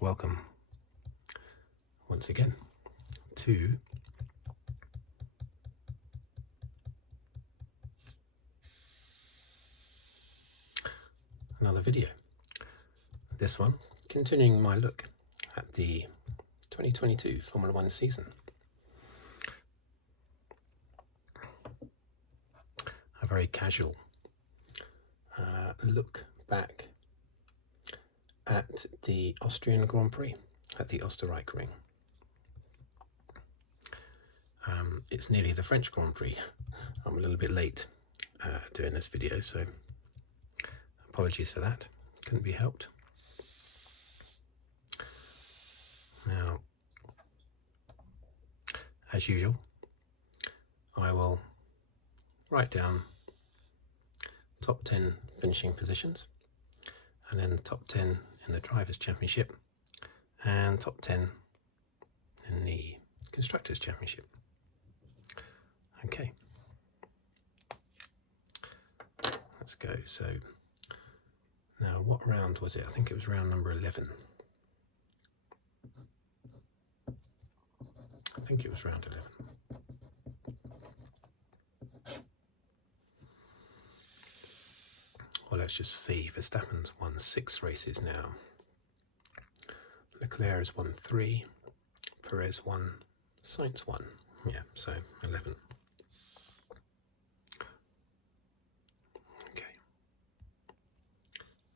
welcome once again to another video. This one continuing my look at the 2022 Formula One season. A very casual look back at the Austrian Grand Prix at the Osterreichring. It's nearly the French Grand Prix. I'm a little bit late doing this video, so apologies for that. Couldn't be helped. Now, as usual, I will write down top 10 finishing positions, and then top 10 in the Drivers' Championship, and top 10 in the Constructors' Championship. Okay, let's go. So now, what round was it? I think it was round number 11. I think it was round 11. Well, let's just see. Verstappen's won 6 races now. Leclerc has won 3. Perez won. Sainz won. Yeah, so 11. Okay.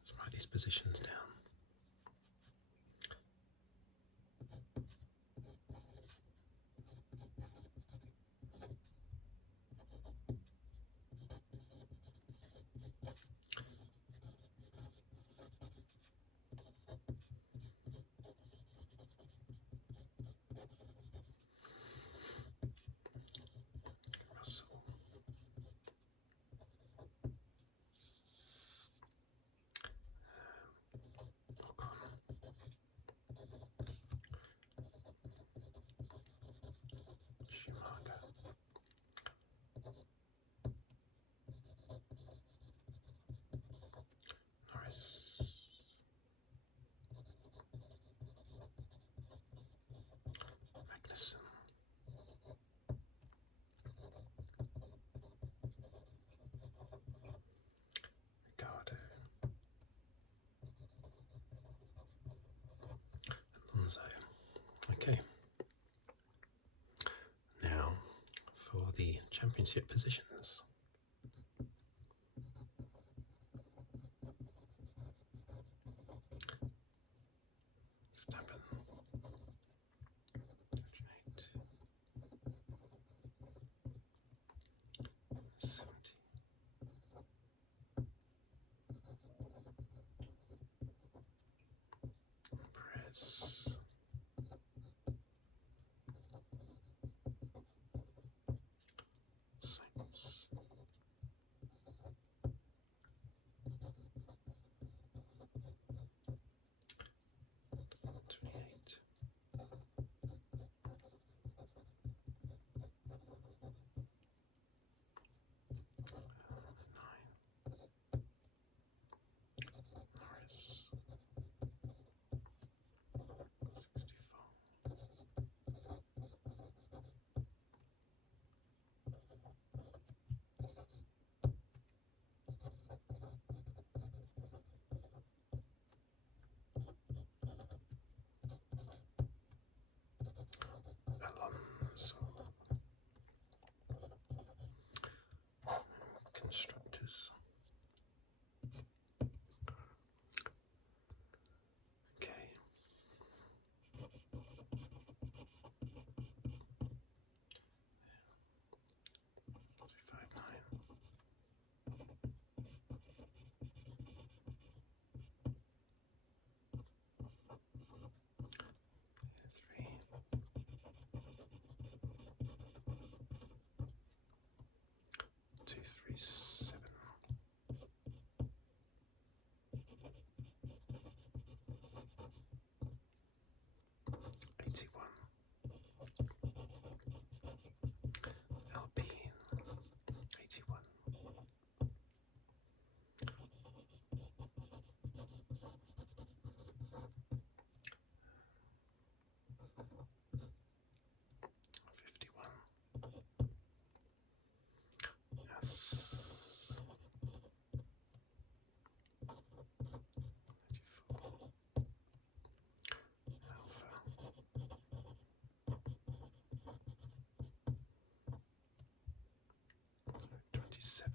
Let's write these positions down. Norris, Magnussen, Ricardo, Alonso. Okay. Now for the championship positions. Verstappen, 38, 70, Perez, Sainz, 28, Norris, 64, Alonso, Constructors. Okay. Two, three, 7. 81. Alpine, 81. 27.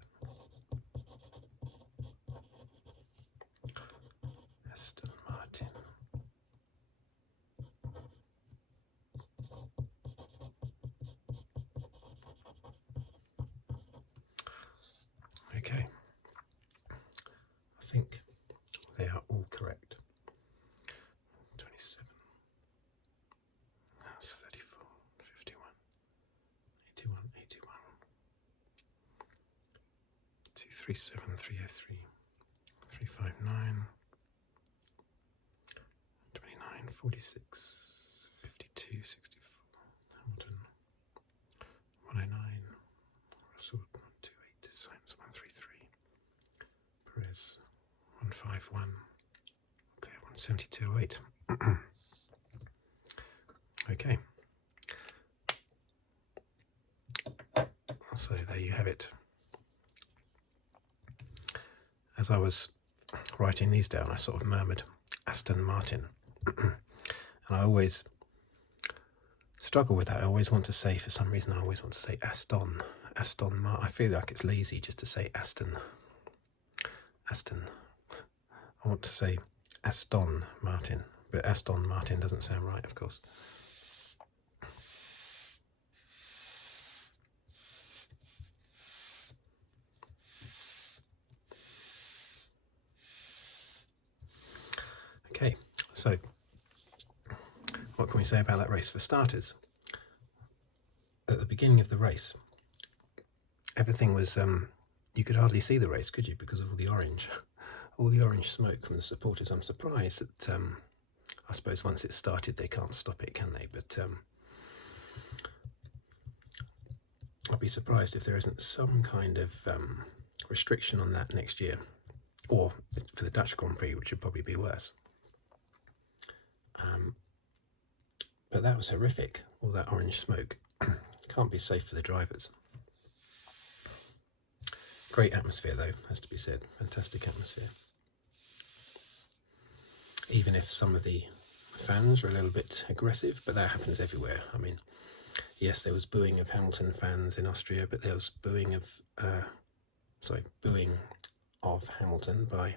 Aston Martin. Okay, I think they are all correct. 27, that's 34, 51, 81, 81, 237, 303, 359, 29, 46, 52, 64, Hamilton, 109, Russell, 28, Sainz, 133, Perez, 151, Leclerc, 172.08. Okay, so there you have it. As I was writing these down, I sort of murmured Aston Martin. And I always struggle with that. I always want to say, for some reason, I always want to say Aston Martin. I feel like it's lazy just to say Aston. I want to say Aston Martin, but Aston Martin doesn't sound right, of course. Okay, so what can we say about that race? For starters, at the beginning of the race, everything was, you could hardly see the race, could you, because of all the orange smoke from the supporters. I'm surprised that, I suppose once it's started they can't stop it, can they? But I'd be surprised if there isn't some kind of restriction on that next year, or for the Dutch Grand Prix, which would probably be worse. But that was horrific, all that orange smoke. Can't be safe for the drivers. Great atmosphere though, has to be said. Fantastic atmosphere. Even if some of the fans are a little bit aggressive, but that happens everywhere. I mean, yes, there was booing of Hamilton fans in Austria, but there was booing of Hamilton by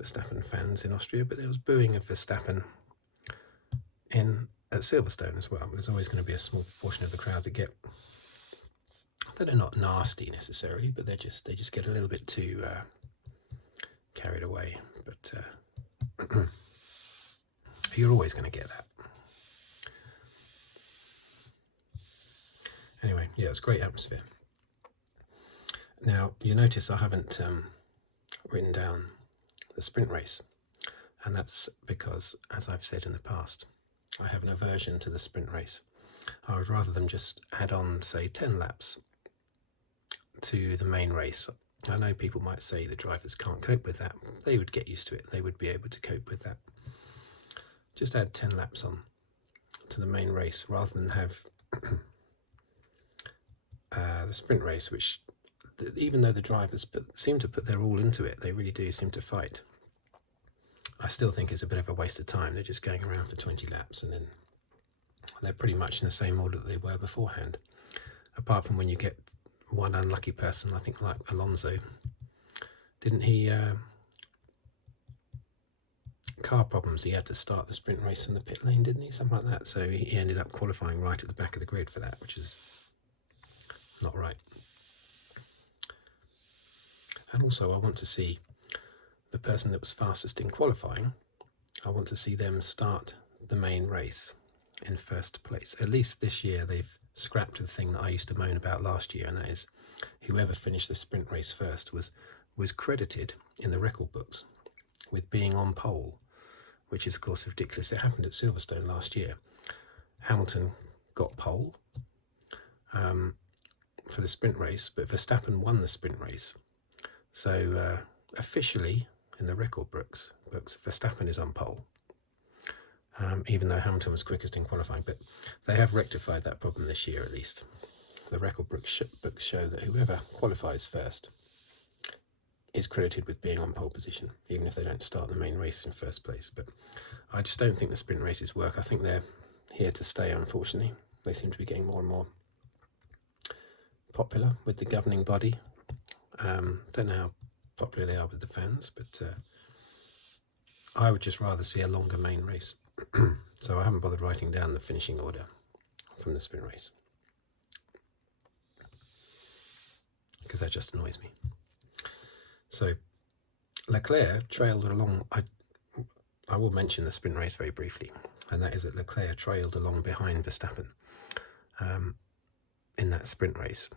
Verstappen fans in Austria, but there was booing of Verstappen at Silverstone as well. There's always going to be a small proportion of the crowd that are not nasty necessarily, but they just get a little bit too carried away. But you're always going to get that. Anyway, yeah, it's great atmosphere. Now, you notice I haven't written down the sprint race, and that's because, as I've said in the past, I have an aversion to the sprint race. I would rather them just add on, say, 10 laps to the main race. I know people might say the drivers can't cope with that. They would get used to it. They would be able to cope with that. Just add 10 laps on to the main race rather than have the sprint race, which, even though the drivers seem to put their all into it, they really do seem to fight, I still think it's a bit of a waste of time. They're just going around for 20 laps and then they're pretty much in the same order that they were beforehand. Apart from when you get one unlucky person, I think like Alonso, didn't he, car problems, he had to start the sprint race from the pit lane, didn't he? Something like that. So he ended up qualifying right at the back of the grid for that, which is not right. And also I want to see the person that was fastest in qualifying, I want to see them start the main race in first place. At least this year they've scrapped the thing that I used to moan about last year, and that is whoever finished the sprint race first was credited in the record books with being on pole, which is of course ridiculous. It happened at Silverstone last year. Hamilton got pole for the sprint race, but Verstappen won the sprint race. So officially in the record books, Verstappen is on pole, even though Hamilton was quickest in qualifying. But they have rectified that problem this year, at least. The record books show that whoever qualifies first is credited with being on pole position, even if they don't start the main race in first place. But I just don't think the sprint races work. I think they're here to stay, unfortunately. They seem to be getting more and more popular with the governing body. Don't know how popular they are with the fans, but I would just rather see a longer main race. So I haven't bothered writing down the finishing order from the sprint race, because that just annoys me. So Leclerc trailed along. I will mention the sprint race very briefly, and that is that Leclerc trailed along behind Verstappen in that sprint race.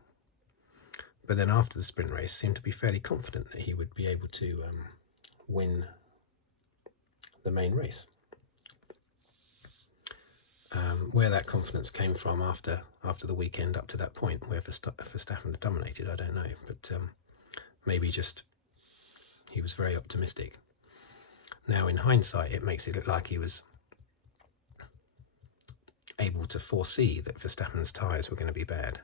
But then after the sprint race, seemed to be fairly confident that he would be able to win the main race. Where that confidence came from after the weekend up to that point, where Verstappen had dominated, I don't know. But maybe just he was very optimistic. Now, in hindsight, it makes it look like he was able to foresee that Verstappen's tyres were going to be bad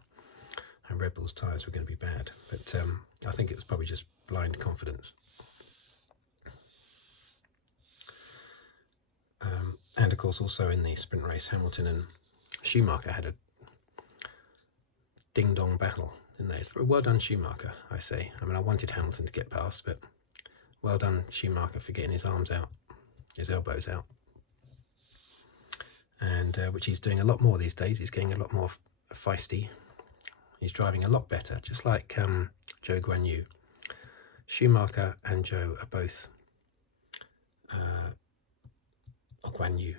and Red Bull's tyres were going to be bad. But I think it was probably just blind confidence. And of course, also in the sprint race, Hamilton and Schumacher had a ding-dong battle, didn't they? Well done, Schumacher, I say. I mean, I wanted Hamilton to get past, but well done, Schumacher, for getting his arms out, his elbows out. And which he's doing a lot more these days. He's getting a lot more feisty. He's driving a lot better, just like Zhou Guanyu. Schumacher and Zhou are both... Guanyu.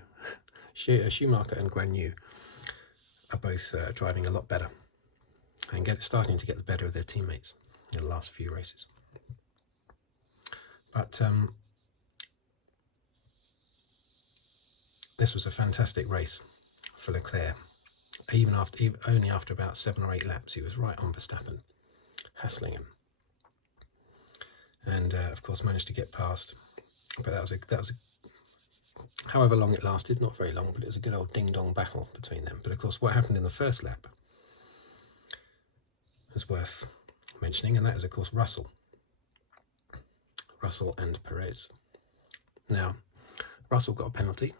Schumacher and Guanyu are both driving a lot better and starting to get the better of their teammates in the last few races. But this was a fantastic race for Leclerc. Only after about 7 or 8 laps, he was right on Verstappen, hassling him, and of course managed to get past. But that was a however long it lasted, not very long, but it was a good old ding-dong battle between them. But of course, what happened in the first lap is worth mentioning, and that is, of course, Russell and Perez. Now, Russell got a penalty,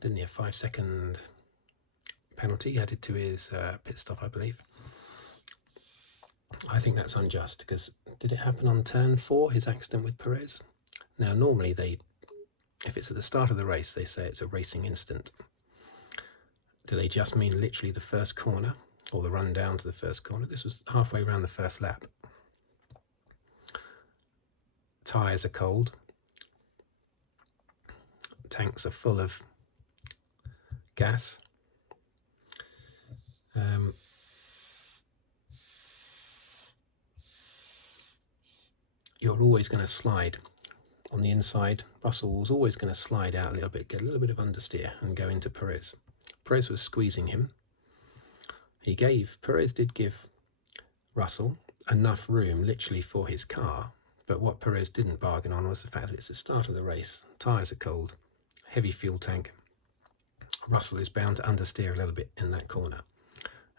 didn't he? A 5-second penalty added to his pit stop, I believe. I think that's unjust, because did it happen on turn 4, his accident with Perez? Now, normally if it's at the start of the race, they say it's a racing incident. Do they just mean literally the first corner, or the run down to the first corner? This was halfway around the first lap. Tyres are cold. Tanks are full of gas. You're always going to slide on the inside. Russell was always going to slide out a little bit, get a little bit of understeer and go into Perez. Perez was squeezing him. Perez did give Russell enough room literally for his car, but what Perez didn't bargain on was the fact that it's the start of the race, tyres are cold, heavy fuel tank. Russell is bound to understeer a little bit in that corner,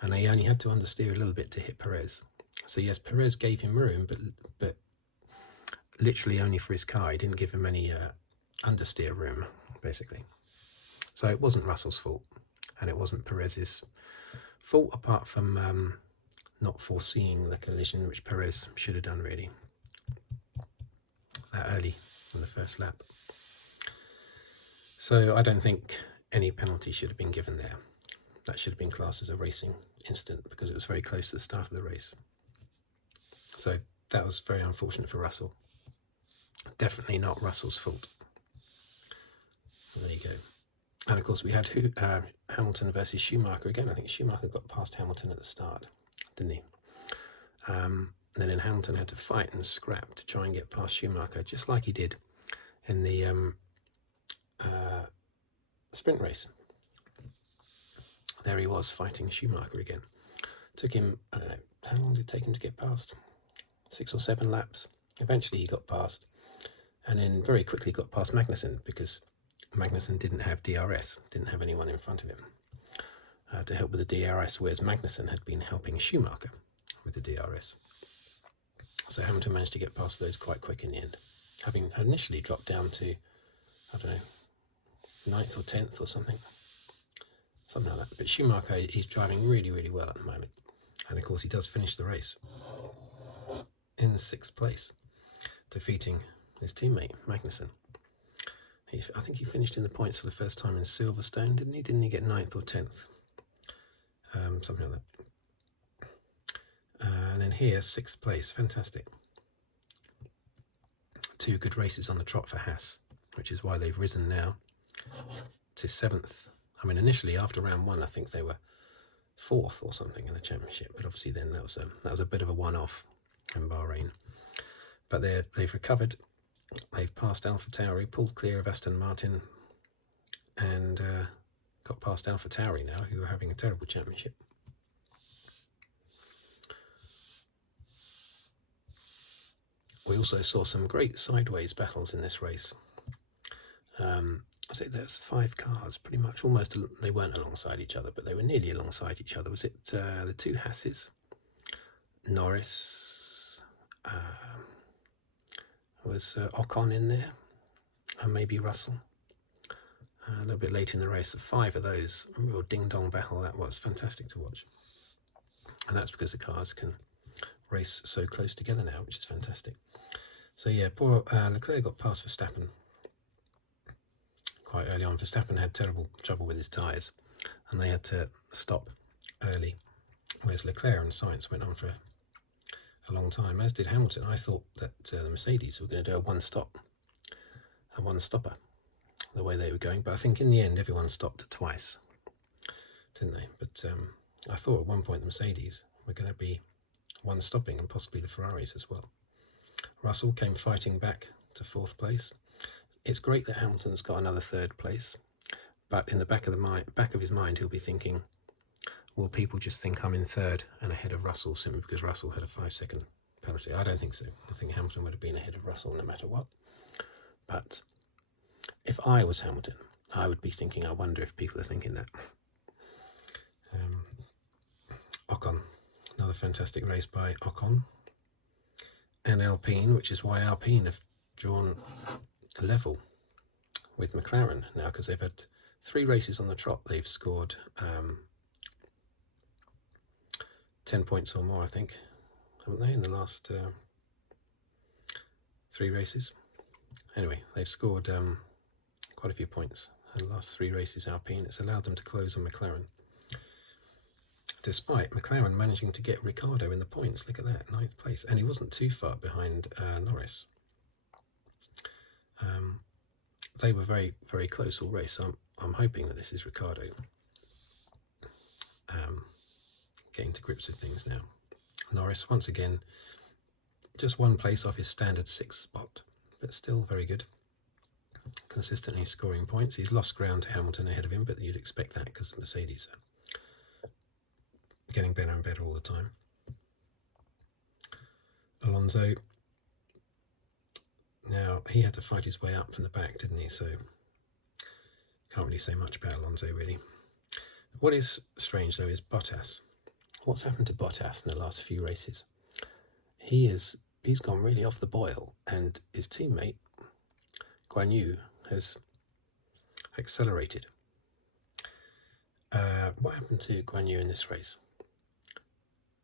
and he only had to understeer a little bit to hit Perez. So yes, Perez gave him room, but literally only for his car. He didn't give him any understeer room, basically. So it wasn't Russell's fault, and it wasn't Perez's fault, apart from not foreseeing the collision, which Perez should have done really that early in the first lap. So I don't think any penalty should have been given there. That should have been classed as a racing incident, because it was very close to the start of the race. So that was very unfortunate for Russell. Definitely not Russell's fault. There you go. And of course we had Hamilton versus Schumacher again. I think Schumacher got past Hamilton at the start, didn't he? And then Hamilton had to fight and scrap to try and get past Schumacher, just like he did in the sprint race. There he was fighting Schumacher again. Took him, I don't know, how long did it take him to get past? 6 or 7 laps. Eventually he got past, and then very quickly got past Magnussen, because Magnussen didn't have DRS, didn't have anyone in front of him to help with the DRS, whereas Magnussen had been helping Schumacher with the DRS. So Hamilton managed to get past those quite quick in the end, having initially dropped down to, I don't know, 9th or 10th or something like that. But Schumacher, he's driving really, really well at the moment. And of course he does finish the race in 6th place, defeating his teammate Magnussen. I think he finished in the points for the first time in Silverstone, didn't he? Didn't he get 9th or 10th? Something like that. And then here, 6th place, fantastic. 2 good races on the trot for Haas, which is why they've risen now to 7th. I mean, initially after round 1, I think they were 4th or something in the championship, but obviously then that was a bit of a one-off in Bahrain. But they've recovered. They've passed AlphaTauri, pulled clear of Aston Martin, and got past AlphaTauri now, who are having a terrible championship. We also saw some great sideways battles in this race. I say there's 5 cars, pretty much, almost, they weren't alongside each other, but they were nearly alongside each other. Was it the 2 Hasses? Norris, was Ocon in there, and maybe Russell. A little bit later in the race, 5 of those, a real ding-dong battle. That was fantastic to watch. And that's because the cars can race so close together now, which is fantastic. So yeah, poor Leclerc got past Verstappen quite early on. Verstappen had terrible trouble with his tyres, and they had to stop early, whereas Leclerc and Sainz went on for a long time, as did Hamilton. I thought that the Mercedes were going to do a one-stopper, the way they were going, but I think in the end everyone stopped twice, didn't they? But I thought at one point the Mercedes were going to be one-stopping, and possibly the Ferraris as well. Russell came fighting back to 4th place. It's great that Hamilton's got another 3rd place, but in the back of his mind, he'll be thinking, will people just think I'm in 3rd and ahead of Russell simply because Russell had a 5-second penalty? I don't think so. I think Hamilton would have been ahead of Russell no matter what. But if I was Hamilton, I would be thinking, I wonder if people are thinking that. Ocon, another fantastic race by Ocon. And Alpine, which is why Alpine have drawn a level with McLaren now, because they've had 3 races on the trot. They've scored 10 points or more, I think, haven't they, in the last 3 races? Anyway, they've scored quite a few points in the last 3 races, Alpine. It's allowed them to close on McLaren, despite McLaren managing to get Ricciardo in the points. Look at that, 9th place, and he wasn't too far behind Norris. They were very, very close all race, so I'm hoping that this is Ricciardo getting to grips with things now. Norris, once again, just 1 place off his standard 6th spot, but still very good, consistently scoring points. He's lost ground to Hamilton ahead of him, but you'd expect that because the Mercedes are getting better and better all the time. Alonso, now he had to fight his way up from the back, didn't he? So can't really say much about Alonso, really. What is strange though is Bottas. What's happened to Bottas in the last few races? He's gone really off the boil, and his teammate Guan Yu has accelerated. What happened to Guan Yu in this race?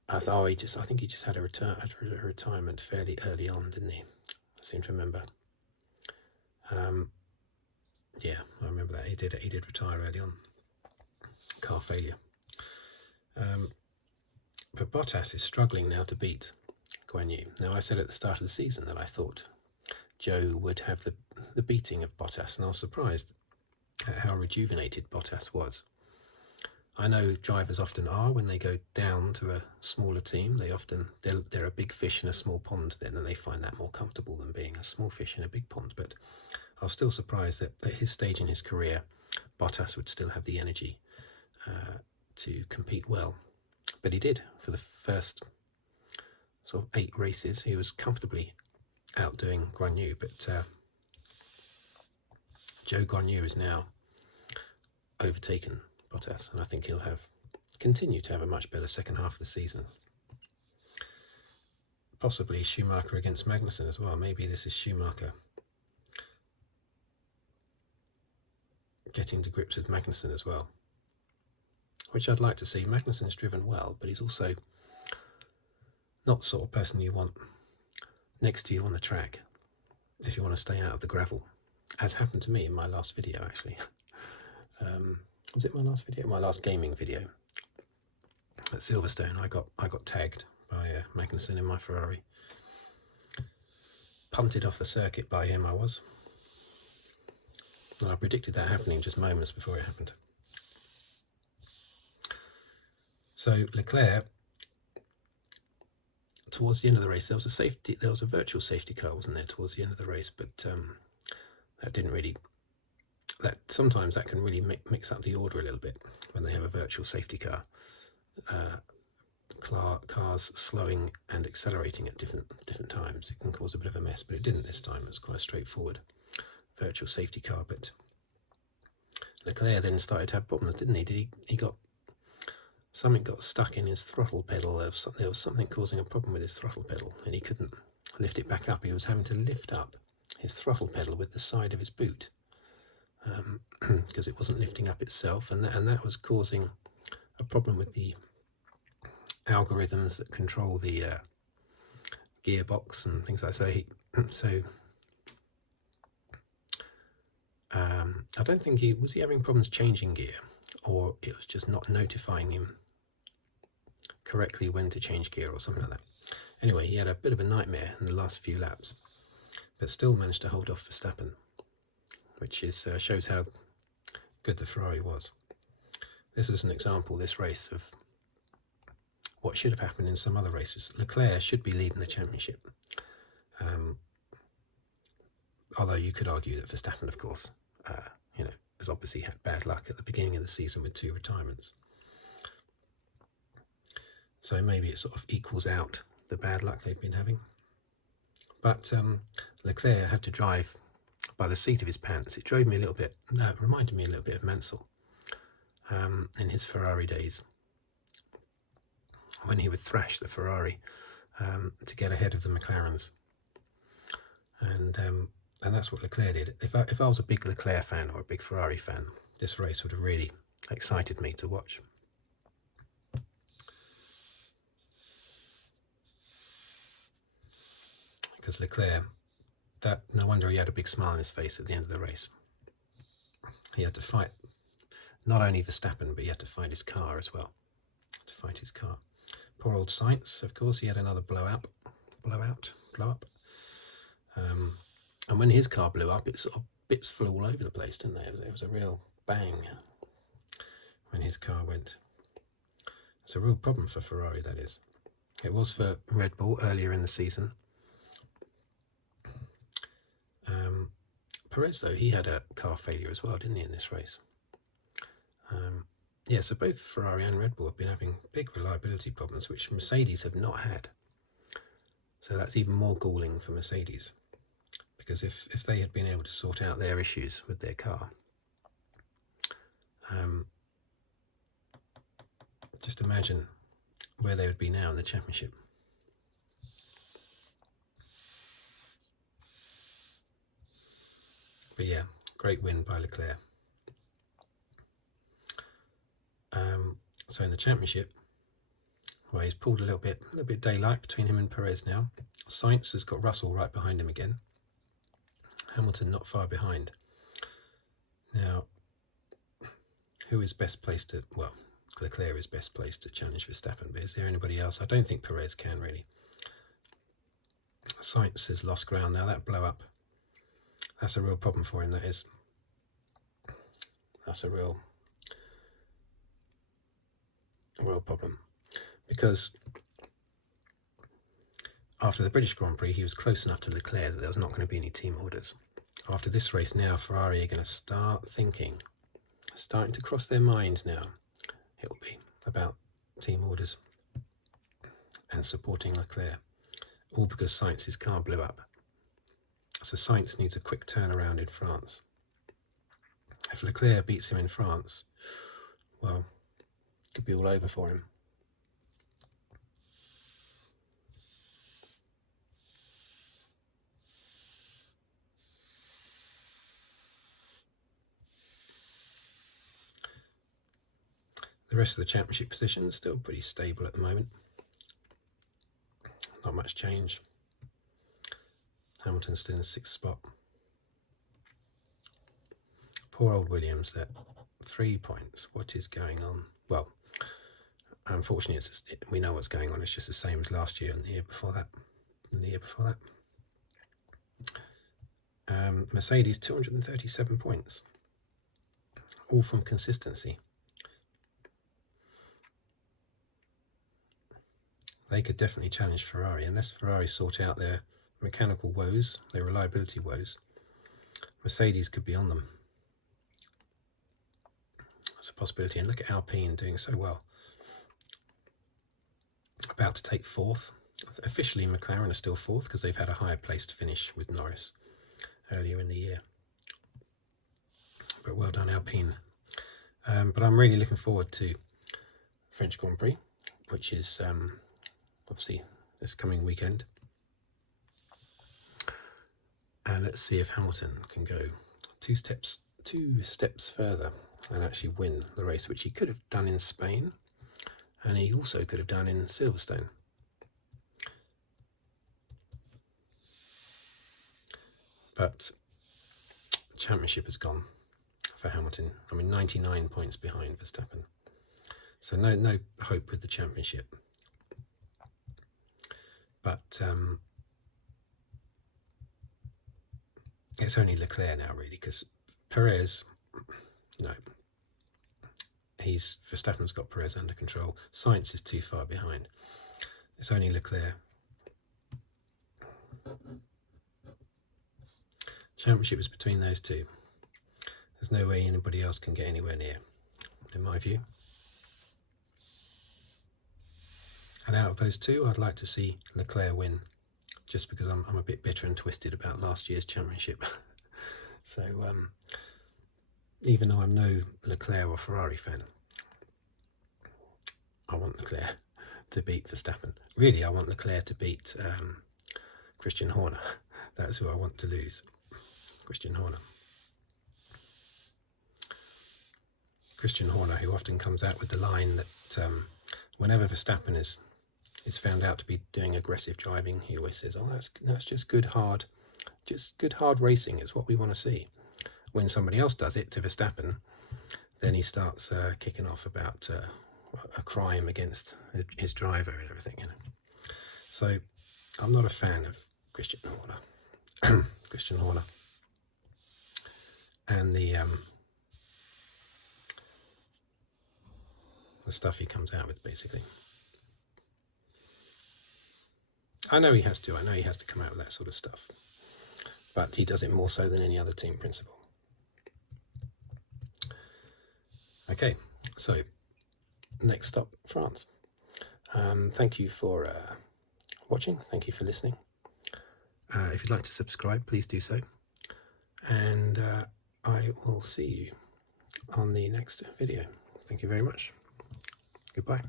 I think he just had a retirement fairly early on, didn't he? I seem to remember. Yeah, I remember that. He did retire early on. Car failure. But Bottas is struggling now to beat Guan Yu. Now, I said at the start of the season that I thought Joe would have the beating of Bottas, and I was surprised at how rejuvenated Bottas was. I know drivers often are when they go down to a smaller team. They're a big fish in a small pond then, and they find that more comfortable than being a small fish in a big pond. But I was still surprised that at his stage in his career, Bottas would still have the energy to compete well. But he did. For the first sort of 8 races, he was comfortably outdoing Guan Yu. But Joe Guan Yu is now overtaken Bottas, and I think he'll continue to have a much better second half of the season. Possibly Schumacher against Magnussen as well. Maybe this is Schumacher getting to grips with Magnussen as well, which I'd like to see. Magnussen's driven well, but he's also not the sort of person you want next to you on the track if you want to stay out of the gravel, as happened to me in my last video actually. Was it my last video? My last gaming video at Silverstone. I got tagged by Magnussen in my Ferrari. Punted off the circuit by him I was. And I predicted that happening just moments before it happened. So Leclerc, towards the end of the race, there was a virtual safety car, wasn't there, towards the end of the race, but that didn't really, sometimes that can really mix up the order a little bit when they have a virtual safety car. Cars slowing and accelerating at different times. It can cause a bit of a mess, but it didn't this time. It was quite a straightforward virtual safety car. But Leclerc then started to have problems, didn't he? Something got stuck in his throttle pedal. There was something causing a problem with his throttle pedal, and he couldn't lift it back up. He was having to lift up his throttle pedal with the side of his boot because it wasn't lifting up itself, and that was causing a problem with the algorithms that control the gearbox and things like that. So I don't think was he having problems changing gear, or it was just not notifying him correctly when to change gear or something like that. Anyway, he had a bit of a nightmare in the last few laps, but still managed to hold off Verstappen, which shows how good the Ferrari was. This was an example, this race, of what should have happened in some other races. Leclerc should be leading the championship, although you could argue that Verstappen, of course, has obviously had bad luck at the beginning of the season with 2 retirements. So maybe it sort of equals out the bad luck they've been having. But Leclerc had to drive by the seat of his pants. It reminded me a little bit of Mansell in his Ferrari days, when he would thrash the Ferrari to get ahead of the McLarens. And that's what Leclerc did. If I was a big Leclerc fan or a big Ferrari fan, this race would have really excited me to watch. Because Leclerc, no wonder he had a big smile on his face at the end of the race. He had to fight not only Verstappen, but he had to fight his car as well. Poor old Sainz, of course, he had another blow up. And when his car blew up, it sort of bits flew all over the place, didn't they? There was a real bang when his car went. It's a real problem for Ferrari, that is. It was for Red Bull earlier in the season. Perez, though, he had a car failure as well, didn't he, in this race? So both Ferrari and Red Bull have been having big reliability problems, which Mercedes have not had. So that's even more galling for Mercedes, because if they had been able to sort out their issues with their car, just imagine where they would be now in the championship. But yeah, great win by Leclerc. So in the championship, well, he's pulled a little bit daylight between him and Perez now. Sainz has got Russell right behind him again. Hamilton not far behind. Now, who is best placed to, well, Leclerc is best placed to challenge Verstappen, but is there anybody else? I don't think Perez can really. Sainz has lost ground now. That blow up, that's a real problem for him, that is. That's a real problem, because after the British Grand Prix he was close enough to Leclerc that there was not going to be any team orders. After this race now, Ferrari are going to starting to cross their mind now, it will be about team orders and supporting Leclerc, all because Sainz's car blew up. So Sainz needs a quick turnaround in France. If Leclerc beats him in France, well, it could be all over for him. The rest of the championship position is still pretty stable at the moment. not much change. Hamilton's still in 6th spot. Poor old Williams there. 3 points. What is going on? Well, unfortunately, we know what's going on. It's just the same as last year and the year before that. And the year before that. Mercedes, 237 points. All from consistency. They could definitely challenge Ferrari, unless Ferrari sort out their mechanical woes, their reliability woes. Mercedes could be on them. That's a possibility. And look at Alpine doing so well. About to take 4th. Officially, McLaren are still 4th because they've had a higher place to finish with Norris earlier in the year. But well done, Alpine. But I'm really looking forward to French Grand Prix, which is obviously this coming weekend. And let's see if Hamilton can go two steps further and actually win the race, which he could have done in Spain, and he also could have done in Silverstone. But the championship has gone for Hamilton. I mean, 99 points behind Verstappen. So no hope with the championship. But it's only Leclerc now, really, because Perez, no. Verstappen's got Perez under control. Sainz is too far behind. It's only Leclerc. Championship is between those two. There's no way anybody else can get anywhere near, in my view. And out of those two, I'd like to see Leclerc win, just because I'm a bit bitter and twisted about last year's championship. So even though I'm no Leclerc or Ferrari fan, I want Leclerc to beat Verstappen. Really, I want Leclerc to beat Christian Horner. That's who I want to lose. Christian Horner. Christian Horner, who often comes out with the line that whenever Verstappen is found out to be doing aggressive driving, he always says, "Oh, that's just good hard racing is what we want to see." When somebody else does it to Verstappen, then he starts kicking off about a crime against his driver and everything, you know. So I'm not a fan of Christian Horner. Christian Horner. And the stuff he comes out with, basically. I know he has to come out with that sort of stuff. But he does it more so than any other team principal. Okay, so next stop, France. Thank you for watching. Thank you for listening. If you'd like to subscribe, please do so. And I will see you on the next video. Thank you very much. Goodbye.